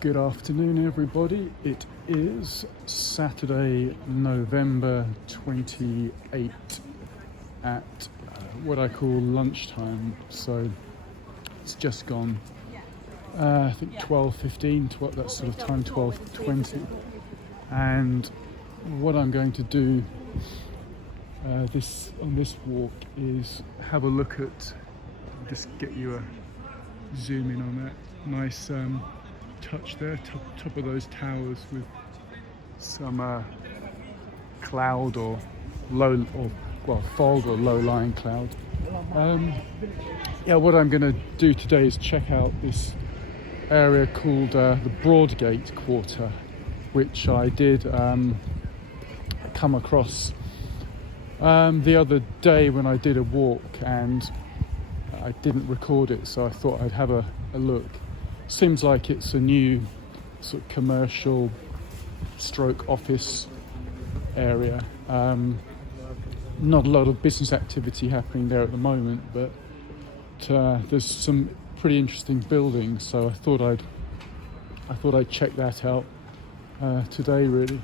Good afternoon, everybody. It is Saturday, November 28 at what I call lunchtime. So it's just gone, I think 12:15, that sort of time, 12:20. And what I'm going to do on this walk is have a look at, just get you a zoom in on that nice touch there, top of those towers with some cloud or fog or low-lying cloud. What I'm going to do today is check out this area called the Broadgate quarter, which I did come across the other day when I did a walk, and I didn't record it, so I thought I'd have a look. Seems like it's a new sort of commercial stroke office area. Not a lot of business activity happening there at the moment, but there's some pretty interesting buildings, so I thought I'd check that out today, really.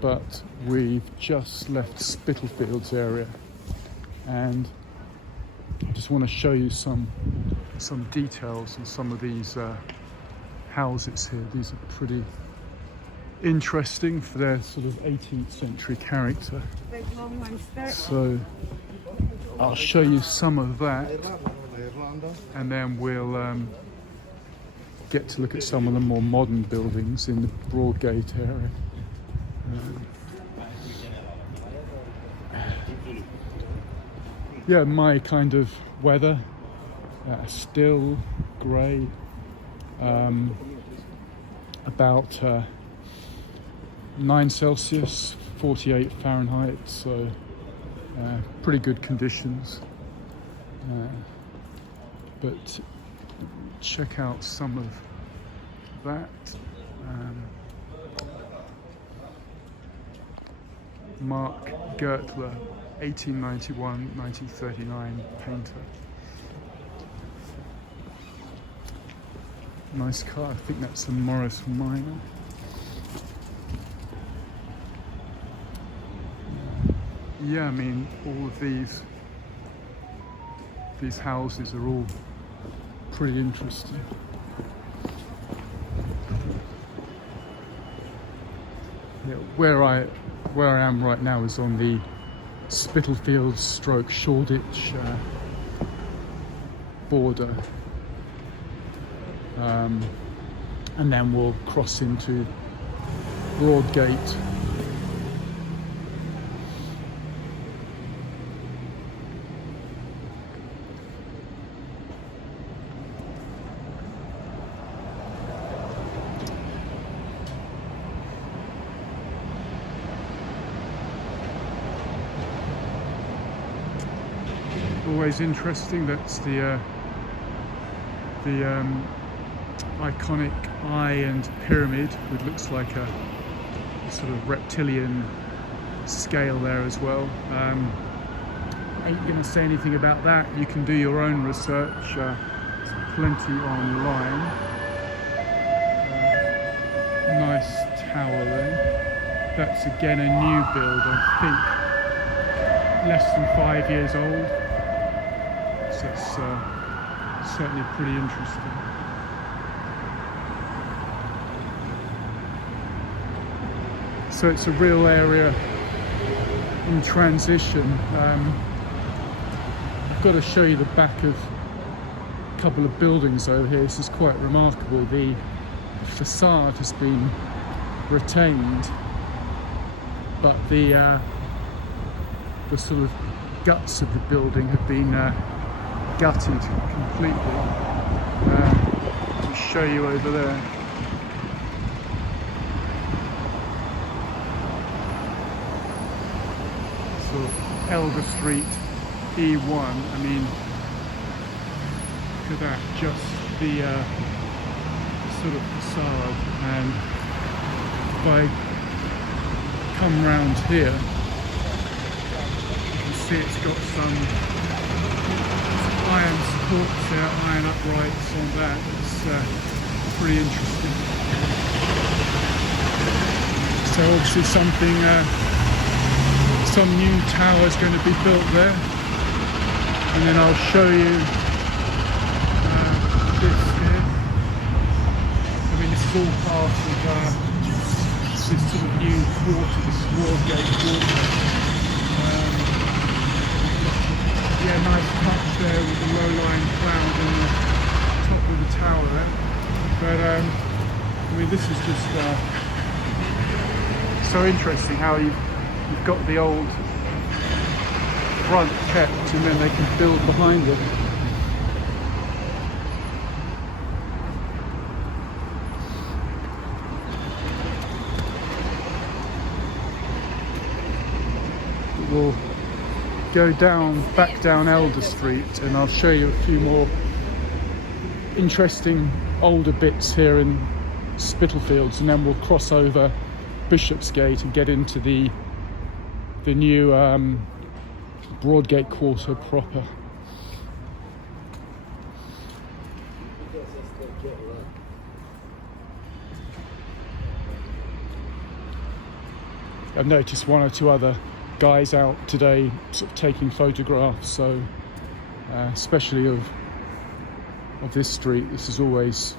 But we've just left Spitalfields area, and I just want to show you some details on some of these houses here. These are pretty interesting for their sort of 18th century character. So I'll show you some of that, and then we'll get to look at some of the more modern buildings in the Broadgate area. My kind of weather, still grey, about 9 Celsius, 48 Fahrenheit, so pretty good conditions. But check out some of that. Mark Gertler, 1891-1939 painter. Nice car. I think that's a Morris Minor. I mean, all of these houses are all pretty interesting. Where I am right now is on the Spitalfields / Shoreditch border, and then we'll cross into Broadgate. Always interesting. That's the iconic eye and pyramid, which looks like a sort of reptilian scale there as well. Ain't going to say anything about that. You can do your own research. There's plenty online. Nice tower there. That's again a new build, I think less than 5 years old. So it's certainly pretty interesting. So it's a real area in transition. I've got to show you the back of a couple of buildings over here. This is quite remarkable. The facade has been retained, but the sort of guts of the building have been gutted completely. I'll show you over there. Sort of Elder Street, E1. I mean, look at that, just the sort of facade. And if I come round here, you can see it's got some iron supports there, iron uprights on that. It's pretty interesting. So obviously some new tower is going to be built there, and then I'll show you this here. I mean, it's all part of this sort of new quarter, this Broadgate quarter. Yeah, nice touch there with the low-lying cloud on the top of the tower there. But I mean, this is just so interesting how you've got the old front kept, and then they can build behind it. We'll go back down Elder Street, and I'll show you a few more interesting older bits here in Spitalfields, and then we'll cross over Bishopsgate and get into the new Broadgate quarter proper. I've noticed one or two other guys out today sort of taking photographs, so especially of this street. This is always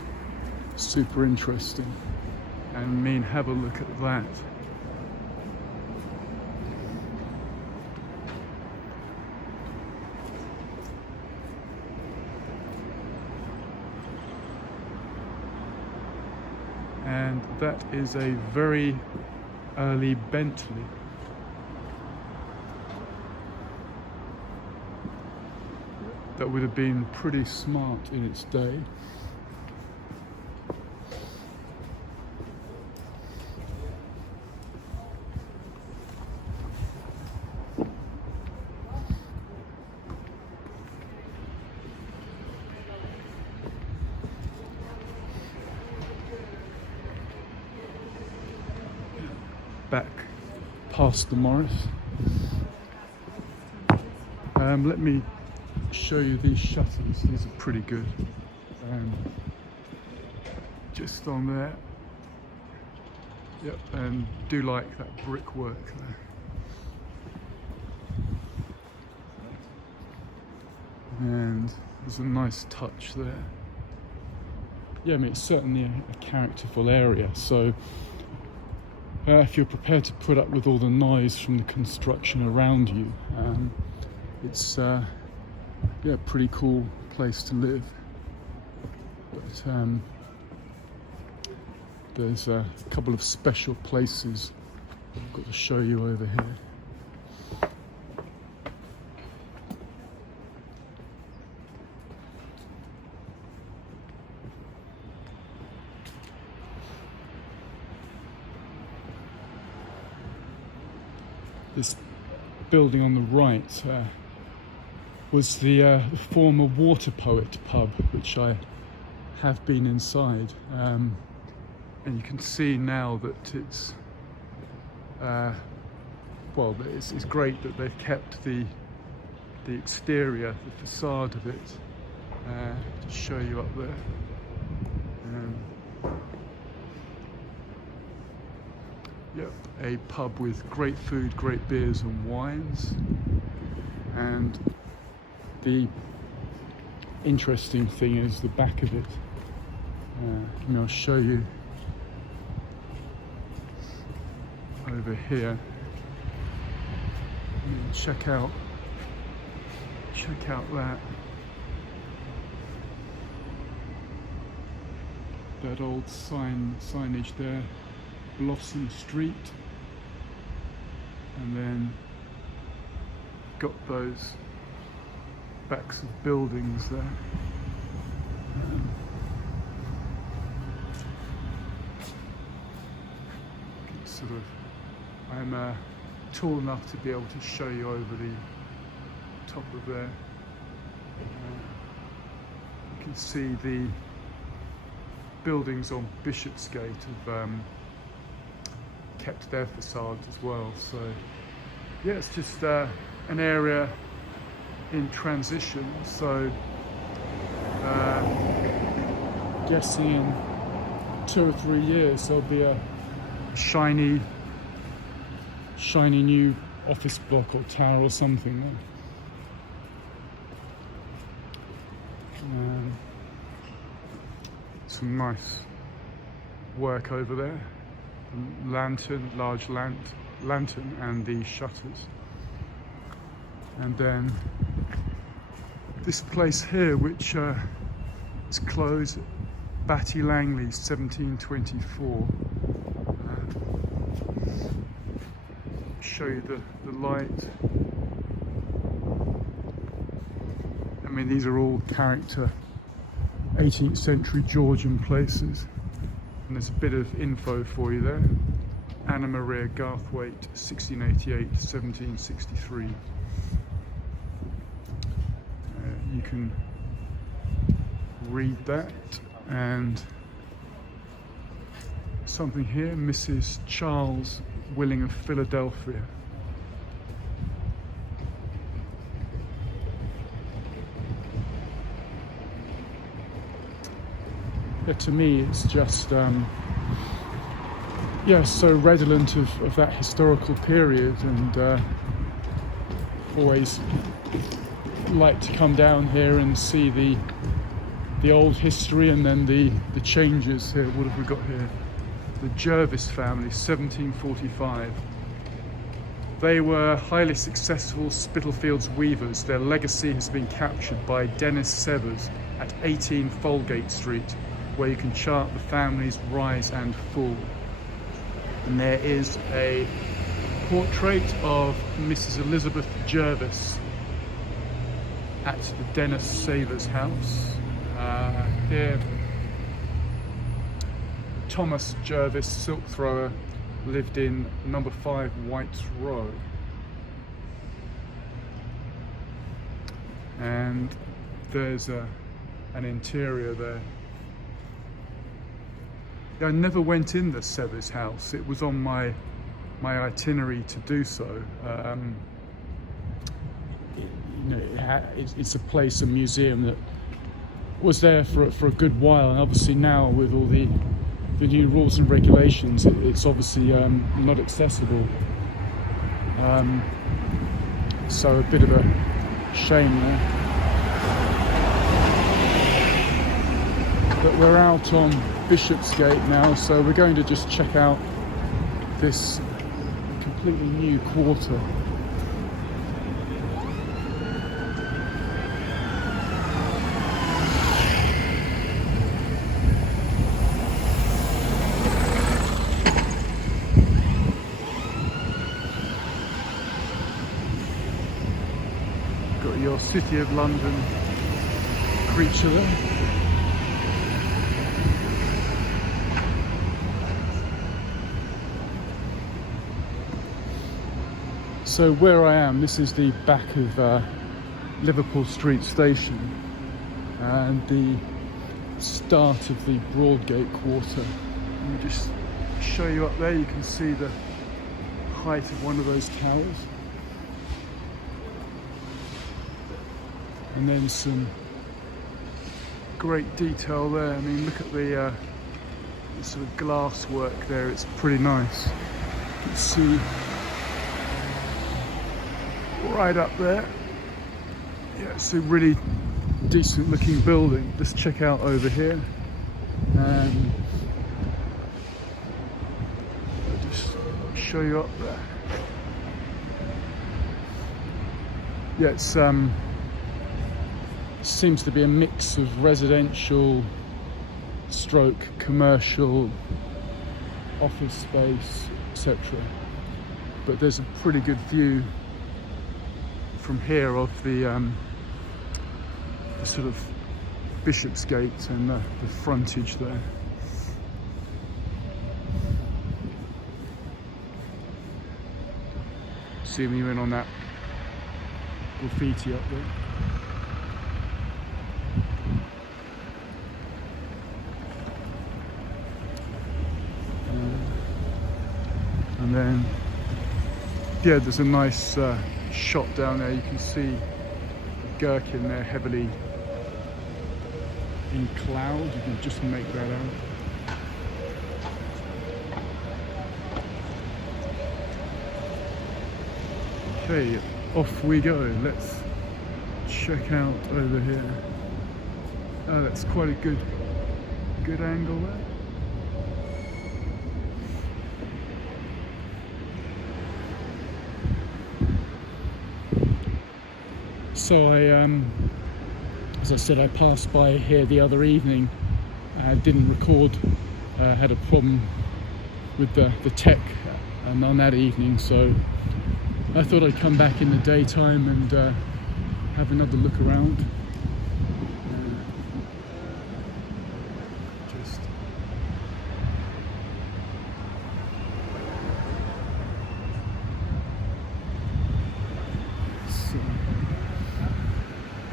super interesting. And I mean, have a look at that. And that is a very early Bentley. That would have been pretty smart in its day. Back past the Morris. Let me show you these shutters. These are pretty good. Just on there. Yep, and do like that brickwork there. And there's a nice touch there. Yeah, I mean, it's certainly a characterful area. So if you're prepared to put up with all the noise from the construction around you, it's yeah, a pretty cool place to live. But there's a couple of special places I've got to show you over here. This building on the right was the former Water Poet pub, which I have been inside, and you can see now that it's well, it's great that they've kept the exterior, the facade of it. To show you up there. Yep, a pub with great food, great beers and wines. And the interesting thing is the back of it. And I'll show you over here. Check out that old signage there. Blossom Street, and then got those backs of buildings there. Sort of, I'm tall enough to be able to show you over the top of there. You can see the buildings on Bishopsgate have kept their facades as well. So yeah, it's just an area in transition. So guessing in 2 or 3 years there'll be a shiny new office block or tower or something there. Some nice work over there. Lantern, large lantern, and the shutters. And then this place here, which is closed, Batty Langley, 1724. Show you the light. I mean, these are all character 18th century Georgian places. And there's a bit of info for you there. Anna Maria Garthwaite, 1688 1763. You can read that. And something here, Mrs. Charles Willing of Philadelphia. Yeah, to me it's just so redolent of that historical period, and always like to come down here and see the old history, and then the changes here. What have we got here? The Jervis family, 1745. They were highly successful Spitalfields weavers. Their legacy has been captured by Dennis Severs at 18 Broadgate Street, where you can chart the family's rise and fall. And there is a portrait of Mrs. Elizabeth Jervis at the Dennis Severs house. Here, Thomas Jervis, silk thrower, lived in number 5 White's Row. And there's an interior there. I never went in the Severs house. It was on my itinerary to do so. It's a place, a museum that was there for a good while, and obviously now with all the new rules and regulations, it's obviously not accessible. So a bit of a shame there. But we're out on Bishopsgate now, so we're going to just check out this completely new quarter. Got your City of London creature there. So where I am, this is the back of Liverpool Street station and the start of the Broadgate quarter. Let me just show you up there. You can see the height of one of those towers. And then some great detail there. I mean, look at the sort of glass work there. It's pretty nice. You can see right up there. Yeah, it's a really decent looking building. Let's check out over here. And I'll just show you up there. Yeah, it's seems to be a mix of residential stroke commercial, office space, etc. But there's a pretty good view from here of the sort of Bishopsgate and the frontage there. Zooming you in on that graffiti up there. And then, yeah, there's a nice shot down there. You can see the gherkin there heavily in cloud. You can just make that out. Okay, off we go. Let's check out over here. Oh, that's quite a good angle there. So as I said, I passed by here the other evening. I didn't record. Had a problem with the tech on that evening, so I thought I'd come back in the daytime and have another look around.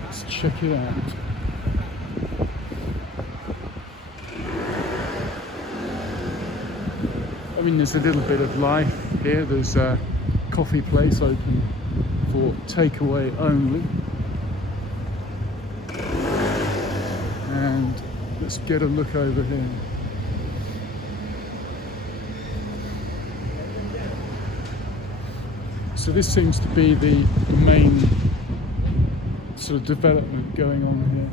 Let's check it out. I mean, there's a little bit of life here. There's a coffee place open for takeaway only. And let's get a look over here. So this seems to be the main sort of development going on here.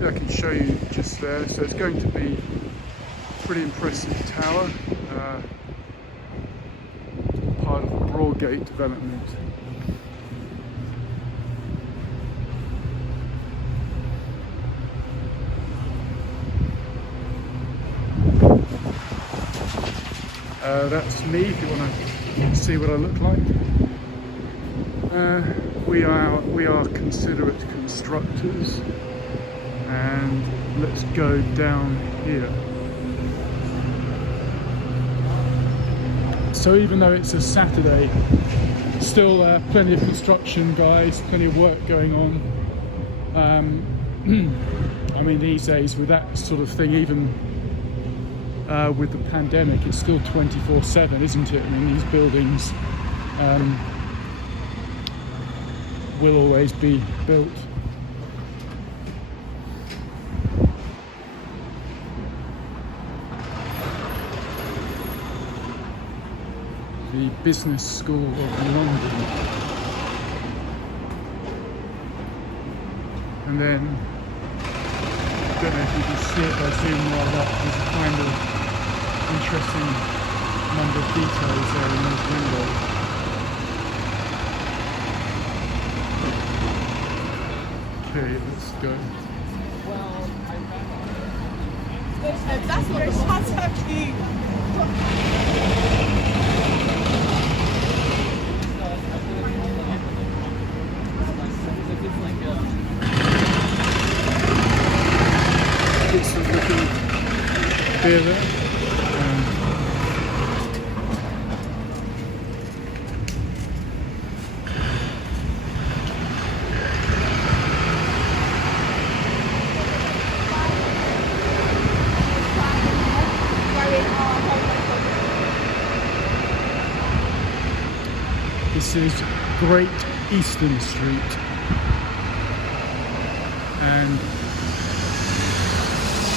I can show you just there. So it's going to be a pretty impressive tower, part of the Broadgate development. That's me if you want to see what I look like. We are considerate constructors, and let's go down here. So even though it's a Saturday, still plenty of construction guys, plenty of work going on. I mean, these days with that sort of thing, even with the pandemic, it's still 24/7, isn't it? I mean, these buildings will always be built. The Business School of London. And then, I don't know if you can see it by zooming right up, there's a kind of interesting number of details there in those windows. Okay, let's go. Well, that's what the shots actually. Get some looking beer there. This is Great Eastern Street, and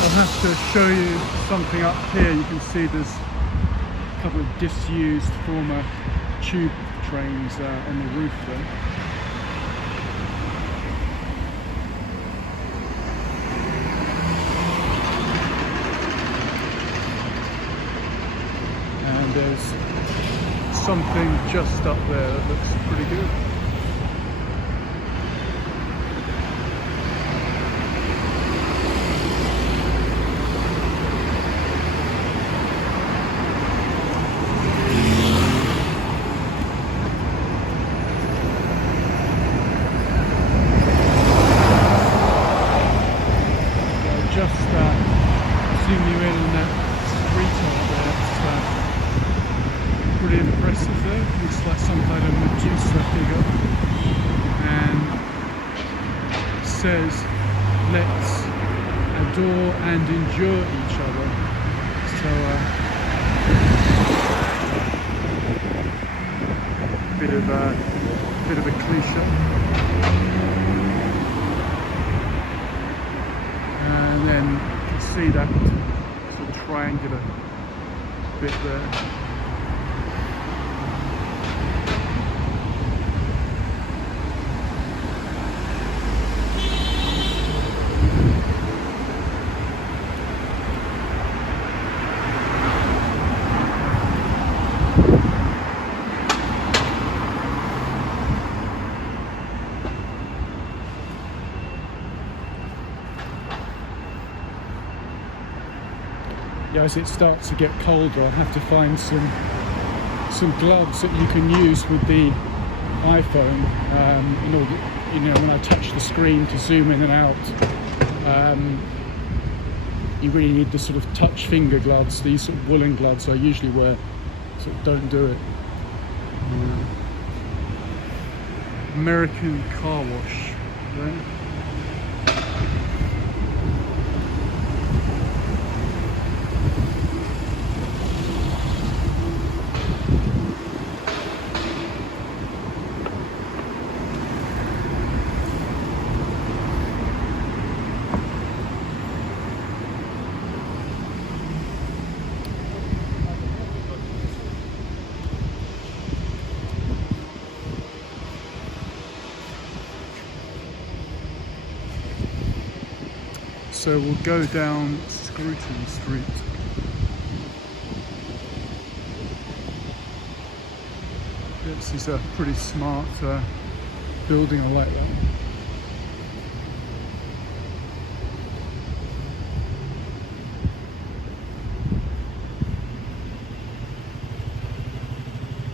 I'll have to show you something up here. You can see there's a couple of disused former tube trains on the roof there. And there's something just up there that looks pretty good. Zoom you in on that street over there. It's pretty impressive there. Looks like some kind of Medusa figure. And it says, "Let's adore and endure each other." So bit of a cliche. and then you can see that sort of triangular bit there. Yeah, as it starts to get colder, I have to find some gloves that you can use with the iPhone in order, when I touch the screen to zoom in and out. You really need the sort of touch finger gloves. These sort of woolen gloves I usually wear sort of don't do it. American car wash. Right? So we'll go down Scruton Street. This is a pretty smart building, I like that.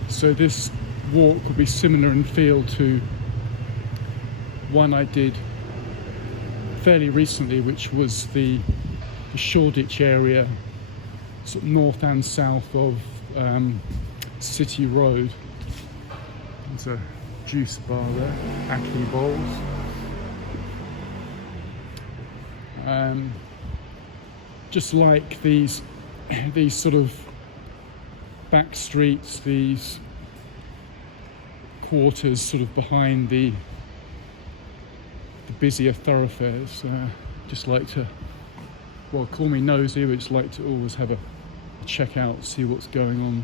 So this walk will be similar in feel to one I did fairly recently, which was the Shoreditch area, sort of north and south of City Road. There's a juice bar there, Acme Bowls. Just like these sort of back streets, these quarters sort of behind the busier thoroughfares. Just like to, well, call me nosy, but just like to always have a check out, see what's going on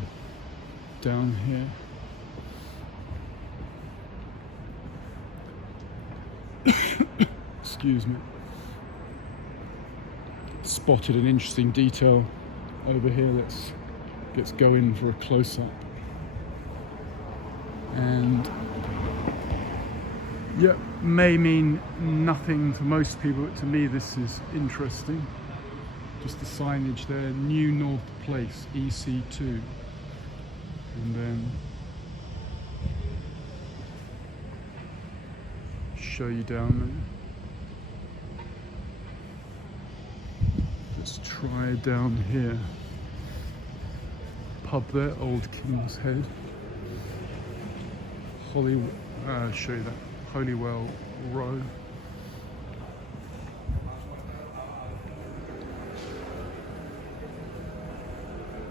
down here. Excuse me. Spotted an interesting detail over here. Let's go in for a close-up. And yeah, may mean nothing to most people, but to me this is interesting. Just the signage there, New North Place, EC2. And then show you down there. Let's try down here. Pub there, Old King's Head. Show you that. Holywell Row.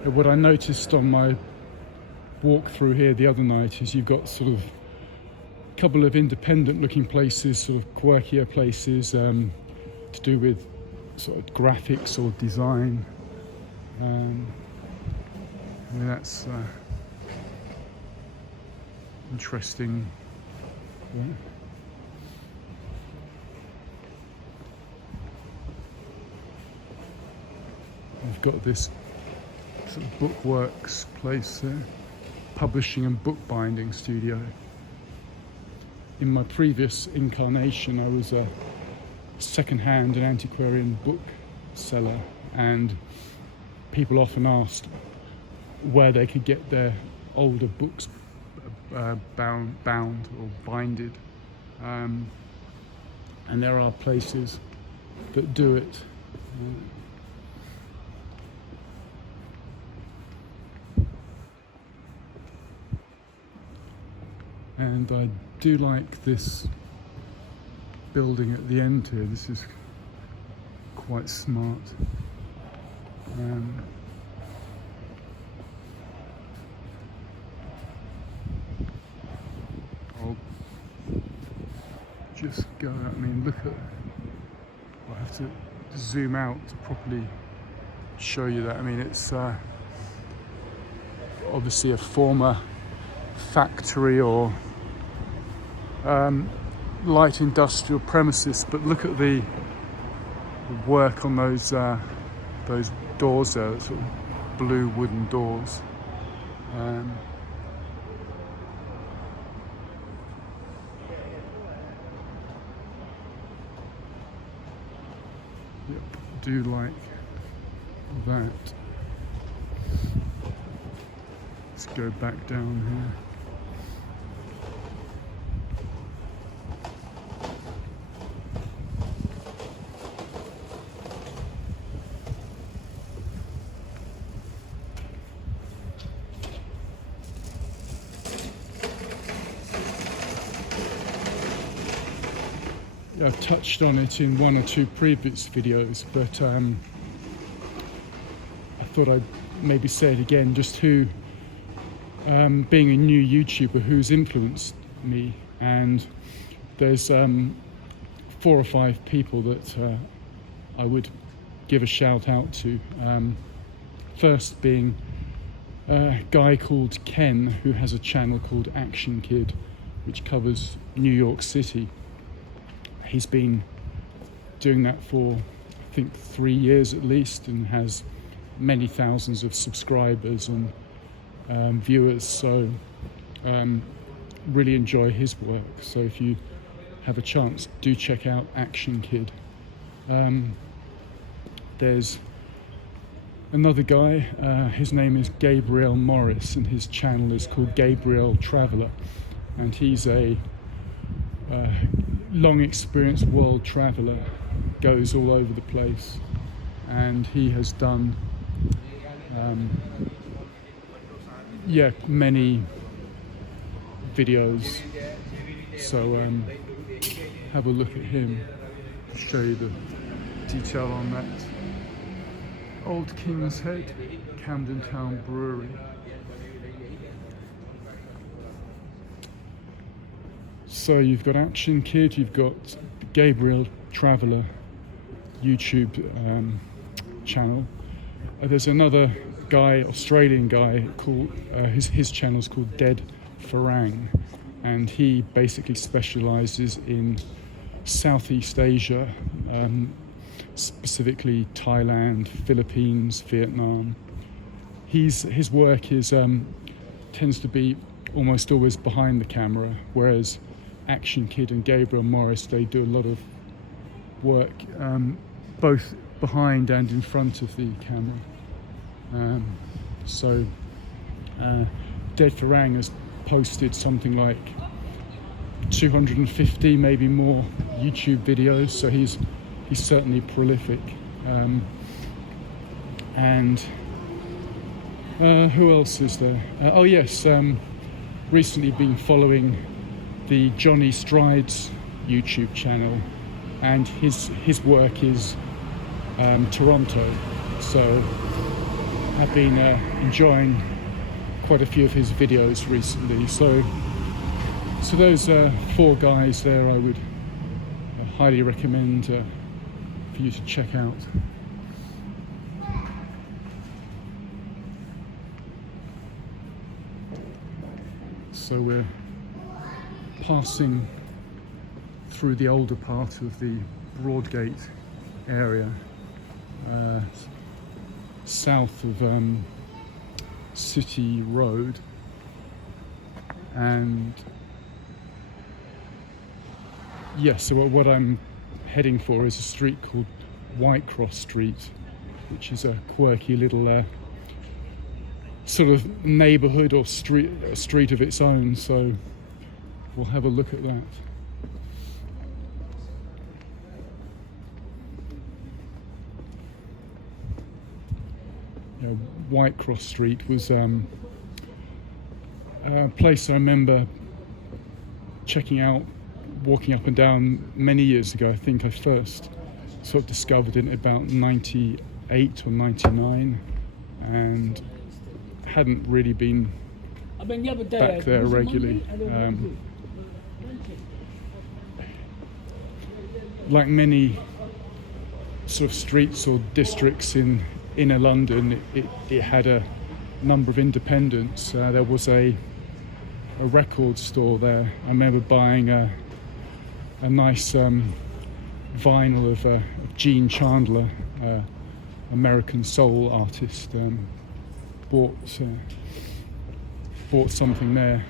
What I noticed on my walk through here the other night is you've got sort of a couple of independent looking places, sort of quirkier places to do with sort of graphics or design. I mean, that's interesting. Yeah. We've got this sort of bookworks place there, publishing and bookbinding studio. In my previous incarnation, I was a second-hand and antiquarian book seller, and people often asked where they could get their older books bound or binded, and there are places that do it. And I do like this building at the end here. This is quite smart. I'll just go, I mean, look at, I have to zoom out to properly show you that. I mean, it's obviously a former factory or light industrial premises, but look at the work on those doors there, sort of blue wooden doors. Yep, do like that. Let's go back down here. I've touched on it in one or two previous videos, but I thought I'd maybe say it again, just who, being a new YouTuber, who's influenced me. And there's 4 or 5 people that I would give a shout out to. First being a guy called Ken, who has a channel called Action Kid, which covers New York City. He's been doing that for, I think, 3 years at least, and has many thousands of subscribers and viewers. So really enjoy his work. So if you have a chance, do check out Action Kid. There's another guy, his name is Gabriel Morris, and his channel is called Gabriel Traveller, and he's a long experienced world traveller, goes all over the place, and he has done many videos. So have a look at him to show you the detail on that. Old King's Head, Camden Town Brewery. So you've got Action Kid, you've got Gabriel Traveller YouTube channel. There's another guy, Australian guy, called his channel's called Dead Farang, and he basically specialises in Southeast Asia, specifically Thailand, Philippines, Vietnam. His work is tends to be almost always behind the camera, whereas Action Kid and Gabriel Morris, they do a lot of work both behind and in front of the camera. Dead Farang has posted something like 250, maybe more, YouTube videos, so he's certainly prolific. Who else is there? Recently been following the Johnny Strides YouTube channel, and his work is Toronto, so I've been enjoying quite a few of his videos recently. So those 4 guys there I would highly recommend for you to check out. So we're passing through the older part of the Broadgate area, south of City Road, and so what I'm heading for is a street called Whitecross Street, which is a quirky little sort of neighbourhood or street of its own, so we'll have a look at that. Whitecross Street was a place I remember checking out, walking up and down many years ago. I think I first sort of discovered it in about 98 or 99, and hadn't really been back there regularly. Like many sort of streets or districts in inner London, it had a number of independents. There was a record store there. I remember buying a nice vinyl of Gene Chandler, American soul artist. Bought something there.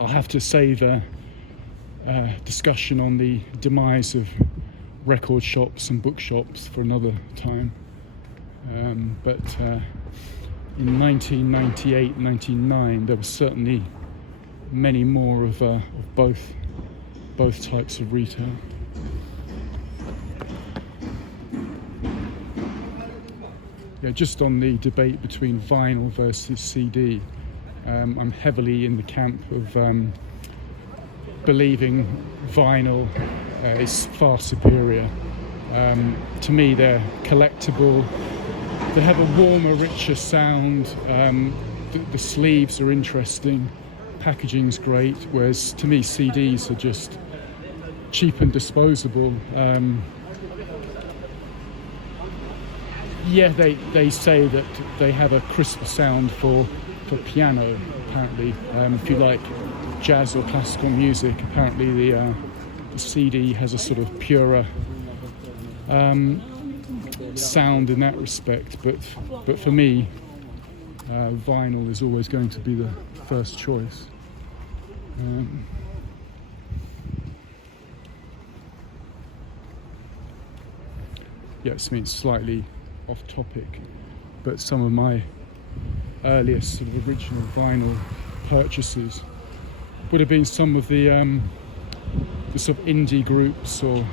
I'll have to save a discussion on the demise of record shops and bookshops for another time. But in 1998, 1999, there was certainly many more of both types of retail. Yeah, just on the debate between vinyl versus CD, I'm heavily in the camp of believing vinyl is far superior. To me, they're collectible. They have a warmer, richer sound. The sleeves are interesting. Packaging's great. Whereas to me, CDs are just cheap and disposable. Yeah, they say that they have a crisper sound for piano, apparently. If you like jazz or classical music, apparently the CD has a sort of purer sound in that respect. But for me, vinyl is always going to be the first choice. Yes, I mean, slightly off topic, but some of my earliest sort of original vinyl purchases would have been some of the sort of indie groups or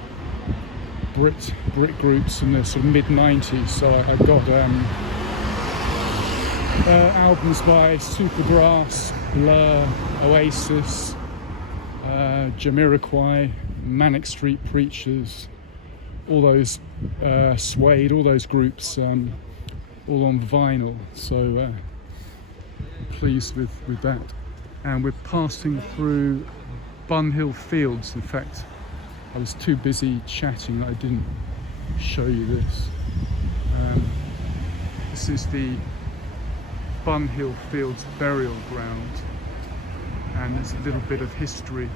Brit groups in the sort of mid-90s. So I got albums by Supergrass, Blur, Oasis, Jamiroquai, Manic Street Preachers, all those Suede, all those groups, all on vinyl. So pleased with that. And we're passing through Bunhill Fields. In fact, I was too busy chatting that I didn't show you this. This is the Bunhill Fields burial ground, and there's a little bit of history.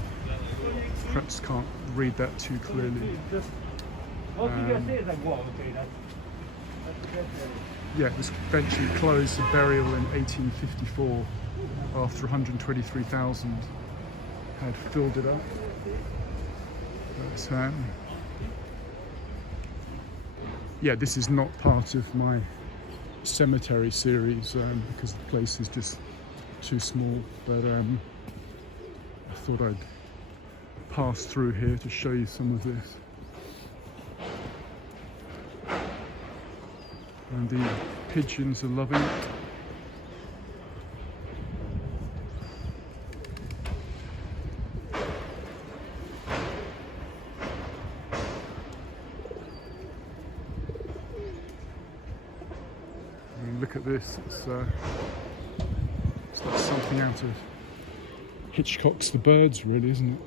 Perhaps can't read that too clearly. Yeah, it was eventually closed for burial in 1854 after 123,000 had filled it up. But, yeah, this is not part of my cemetery series because the place is just too small, but I thought I'd pass through here to show you some of this. And the pigeons are loving it. And look at this, it's like something out of Hitchcock's The Birds, really, isn't it?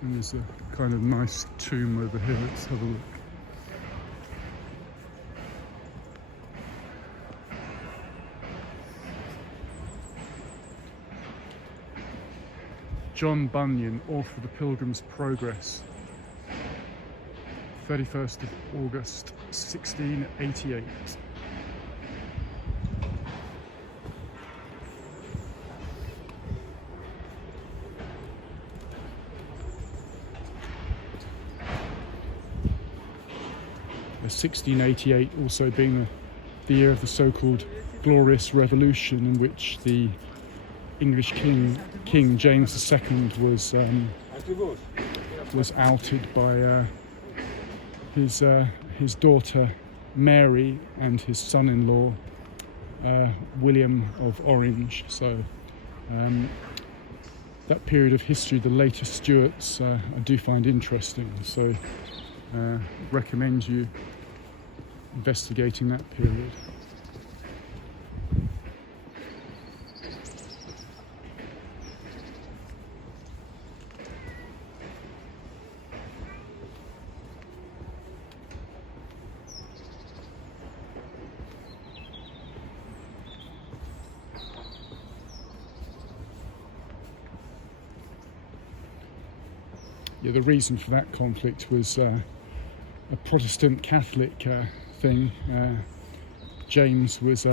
And there's a kind of nice tomb over here. Let's have a look. John Bunyan, author of The Pilgrim's Progress, 31st of August 1688. The 1688 also being the year of the so-called Glorious Revolution, in which the English King James II was outed by his daughter Mary and his son-in-law William of Orange. So that period of history, the later Stuarts, I do find interesting. So recommend you investigating that period. the reason for that conflict was a Protestant Catholic thing. James was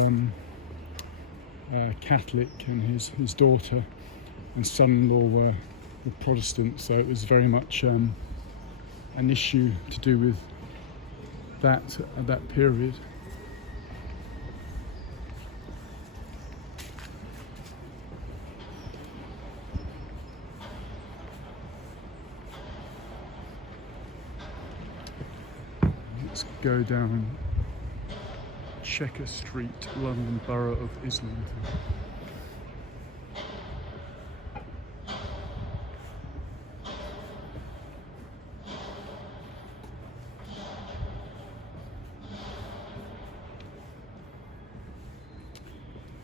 Catholic, and his daughter and son-in-law were Protestant, so it was very much an issue to do with that at that period. Let's go down Checker Street, London Borough of Islington.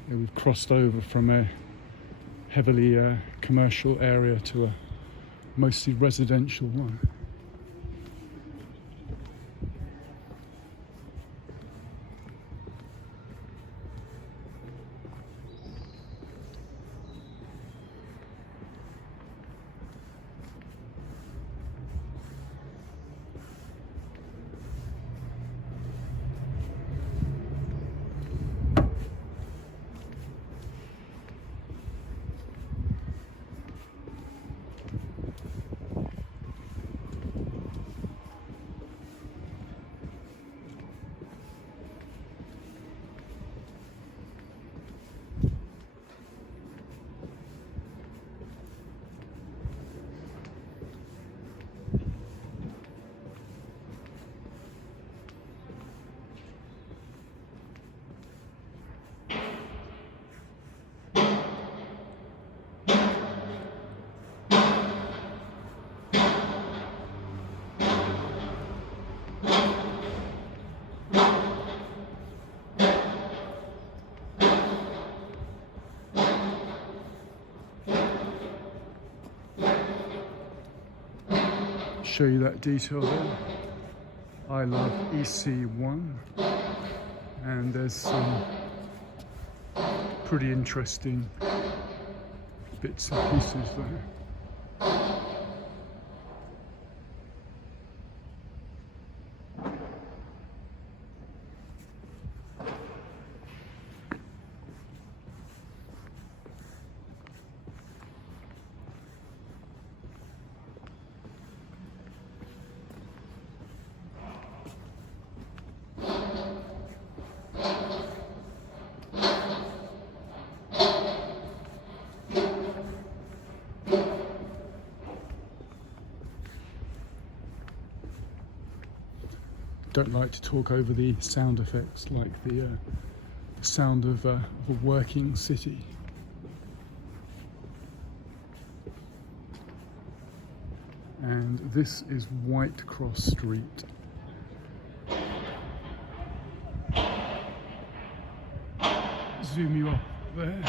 We've crossed over from a heavily commercial area to a mostly residential one. Show you that detail there. I love EC1, and there's some pretty interesting bits and pieces there. Don't like to talk over the sound effects, like the sound of a working city. And this is Whitecross Street. Zoom you up there.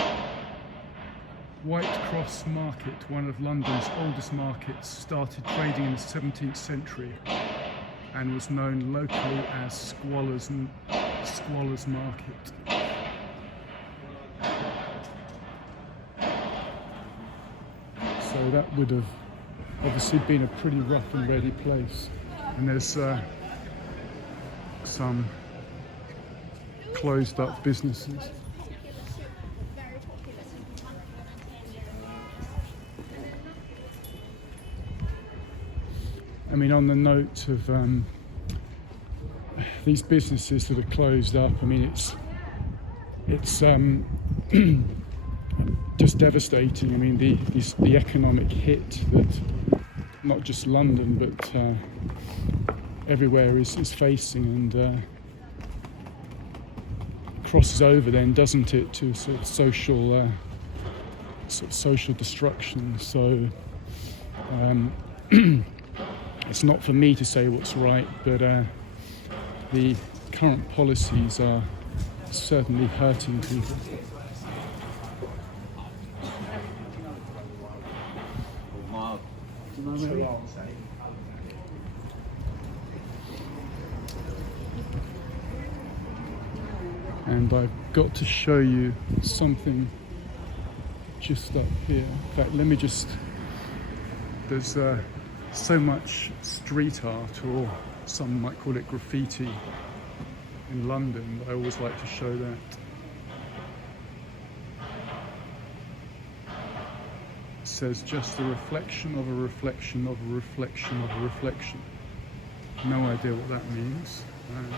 Whitecross Market, one of London's oldest markets, started trading in the 17th century and was known locally as Squalor's Market. So that would have obviously been a pretty rough and ready place. And there's some closed up businesses. I mean, on the note of these businesses that are closed up, I mean, it's just devastating. I mean, the economic hit that not just London but everywhere is facing, and crosses over then, doesn't it, to sort of social destruction. So it's not for me to say what's right, but the current policies are certainly hurting people. And I've got to show you something just up here. In fact, let me just, there's so much street art, or some might call it graffiti, in London. I always like to show that. It says just a reflection of a reflection of a reflection of a reflection. No idea what that means. And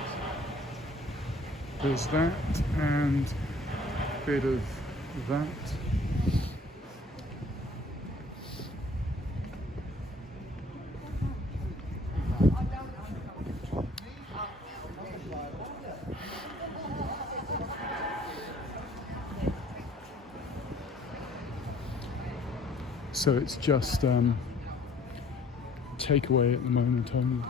there's that, and a bit of that. So it's just takeaway at the moment only.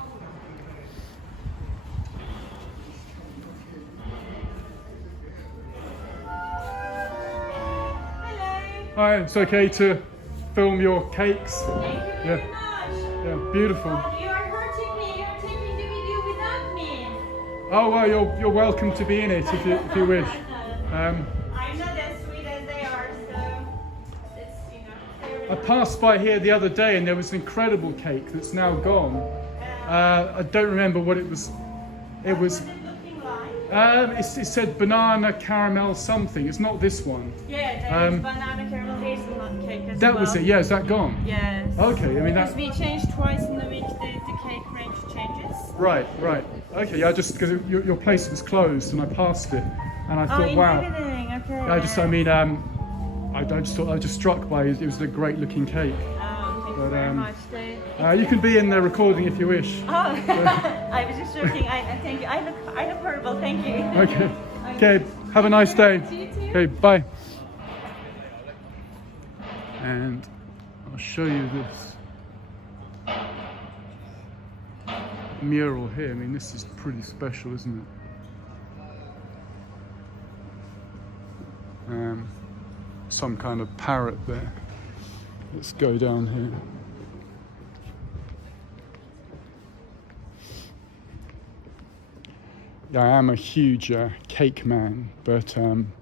Hi, it's okay to film your cakes. Thank you very much. Yeah, beautiful. You are hurting me. You're taking the video without me. Oh well, you're welcome to be in it if you wish. I'm not as sweet as they are, so it's I passed by here the other day and there was an incredible cake that's now gone. I don't remember what it was. It was. What it looking like? It said banana caramel something. It's not this one. Yeah, there's banana caramel hazelnut cake as That well. was it. Yeah, is that gone? Yes. Okay, I mean because that. we changed twice in the week. The cake range changes. Right. Okay, yeah, just because your place was closed and I passed it, and I thought, in wow. everything. Okay. I just thought I was just struck by it. It was a great looking cake. Thank you very much. You can be in the recording if you wish. Oh, I was just joking. I think I look horrible. Thank you. Okay. Have a nice day. You too. Okay, bye. And I'll show you this mural here. I mean, this is pretty special, isn't it? Some kind of parrot there. Let's go down here. Yeah, I am a huge cake man, but I'm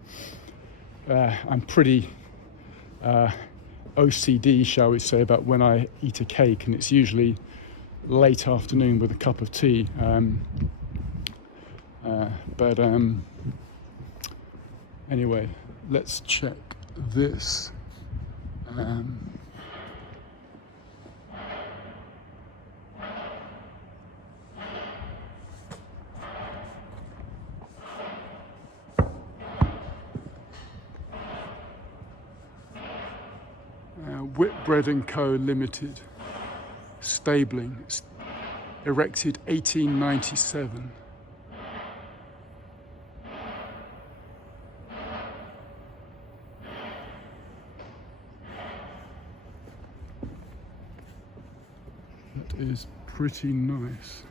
pretty OCD, shall we say, about when I eat a cake, and it's usually late afternoon with a cup of tea. Anyway, let's check this. Whitbread & Co. Limited, stabling, erected 1897. That is pretty nice.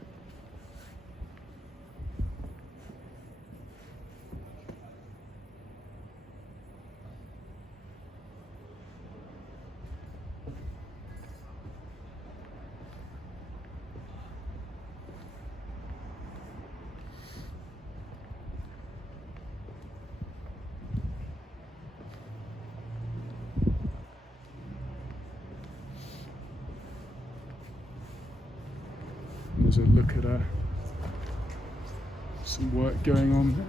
There's a look at some work going on there.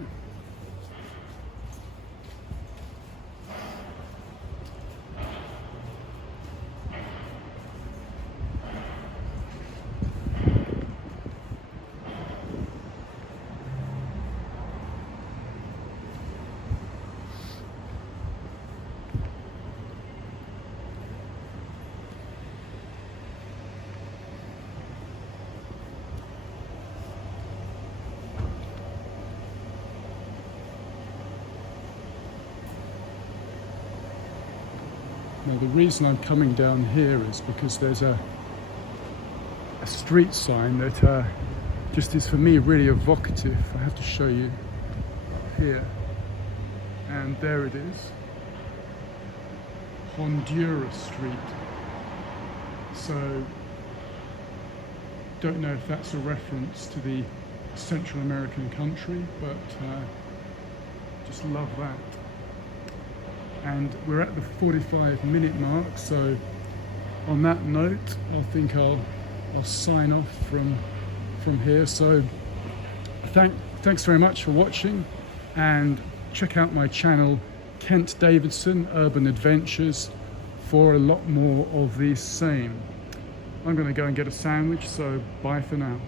Now the reason I'm coming down here is because there's a street sign that just is for me really evocative. I have to show you here, and there it is, Honduras Street. So don't know if that's a reference to the Central American country, but just love that. And we're at the 45-minute mark, so on that note, I think I'll sign off from here. So thanks very much for watching, and check out my channel Kent Davidson Urban Adventures for a lot more of the same. I'm going to go and get a sandwich, so bye for now.